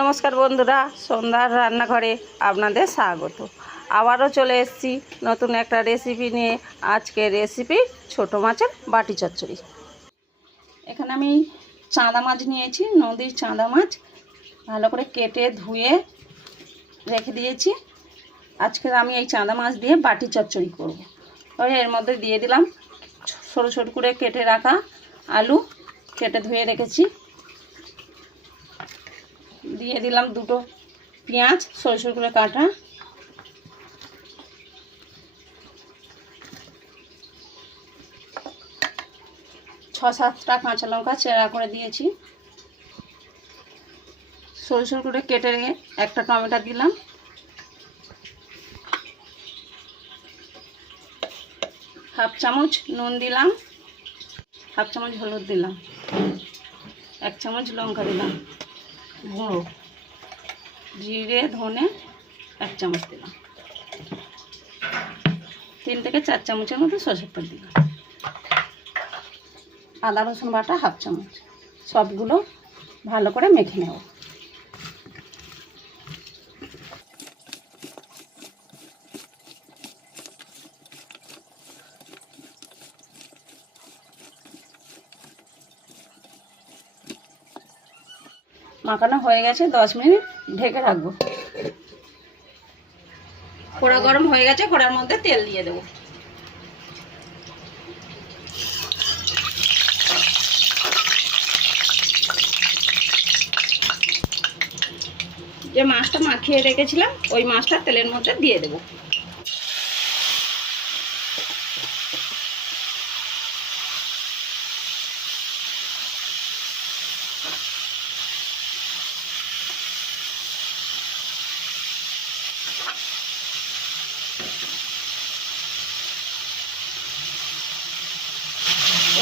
নমস্কার বন্ধুরা, সন্ধ্যার রান্নাঘরে আপনাদের স্বাগত। আবারও চলে এসেছি নতুন একটা রেসিপি নিয়ে। আজকের রেসিপি ছোট মাছের বাটি চচ্চড়ি। এখানে আমি চাঁদা মাছ নিয়েছি, নদীর চাঁদা মাছ ভালো করে কেটে ধুয়ে রেখে দিয়েছি। আজকে আমি এই চাঁদা মাছ দিয়ে বাটি চচ্চড়ি করব। এর মধ্যে দিয়ে দিলাম ছোটো ছোটো করে কেটে রাখা আলু, কেটে ধুয়ে রেখেছি। দিয়ে দিলাম দুটো পেঁয়াজ সরু সরু করে কাটা, ছ সাতটা কাঁচা লঙ্কা চেরা করে দিয়েছি। সরু সরু করে কেটে রেখে একটা টমেটো দিলাম। হাফ চামচ নুন দিলাম, হাফ চামচ হলুদ দিলাম, 1 চামচ লঙ্কা দিলাম গুঁড়ো, জিরে ধনে 1 চামচ দিলাম, 3 থেকে 4 চামচের মতো সরষের তেল দিলাম, আদা রসুন বাটা হাফ চামচ। সবগুলো ভালো করে মেখে নেব। মাখানো হয়ে গেছে, 10 মিনিট ঢেকে রাখবো। কড়া গরম হয়ে গেছে, কড়ার মধ্যে তেল দিয়ে দেবো। যে মাছটা মাখিয়ে রেখেছিলাম ওই মাছটা তেলের মধ্যে দিয়ে দেবো।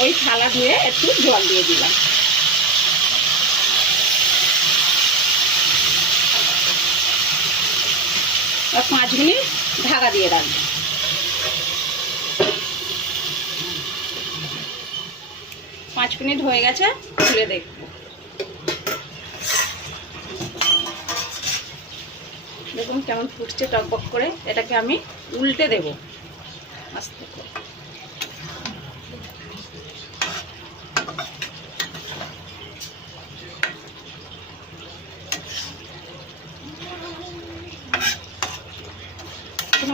ওই থালা ধুয়ে একটু জল দিয়ে দিলাম। আর 5 মিনিট ঢাকা দিয়ে রাখবো। 5 মিনিট হয়ে গেছে, খুলে দেখবো। দেখুন কেমন ফুটছে টকবক করে। এটাকে আমি উল্টে দেব আস্তে করে।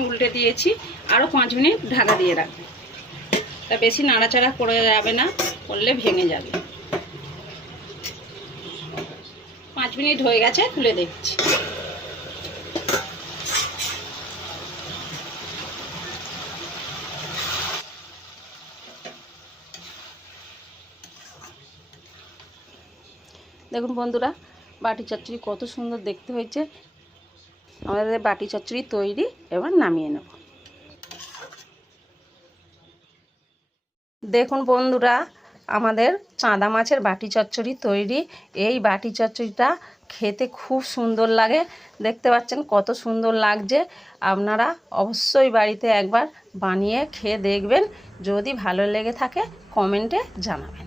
উল্টে দিয়েছি, আরও 5 মিনিট ঢাকা দিয়ে রাখবো। তা বেশি নাড়াচাড়া করে যাবে না, করলে ভেঙে যাবে। 5 মিনিট হয়ে গেছে, খুলে দেখছি। দেখুন বন্ধুরা, বাটি চচ্চড়ি কত সুন্দর দেখতে হয়েছে। আমাদের বাটি চচ্চড়ি তৈরি, এবার নামিয়ে নেব। দেখুন বন্ধুরা, আমাদের চাঁদা মাছের বাটি চচ্চড়ি তৈরি। এই বাটি চচ্চড়িটা খেতে খুব সুন্দর লাগে। দেখতে পাচ্ছেন কত সুন্দর লাগছে। আপনারা অবশ্যই বাড়িতে একবার বানিয়ে খেয়ে দেখবেন। যদি ভালো লেগে থাকে কমেন্টে জানাবেন।